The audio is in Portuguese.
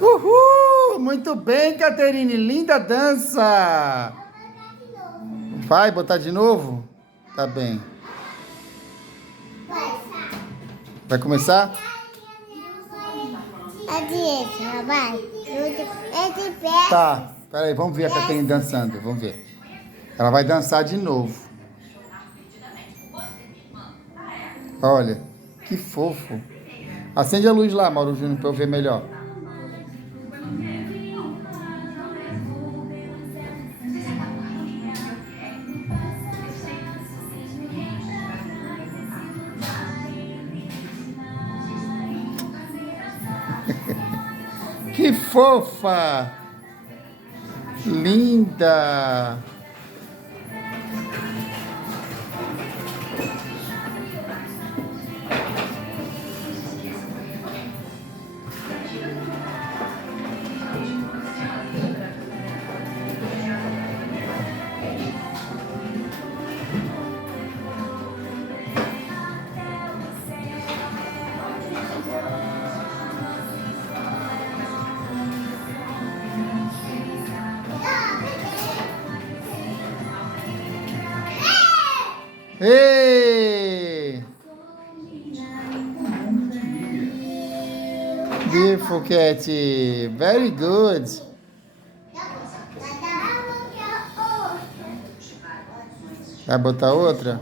Uhul! Muito bem, Caterine. Linda dança. Vai botar de novo? Tá bem. Vai começar? Tá. Peraí, vamos ver a Caterine dançando. Vamos ver. Ela vai dançar de novo. Olha, que fofo. Acende a luz lá, Mauro Júnior, pra eu ver melhor. Que fofa! Linda! Hey! Beautiful, Katy. Very good. Vai botar outra?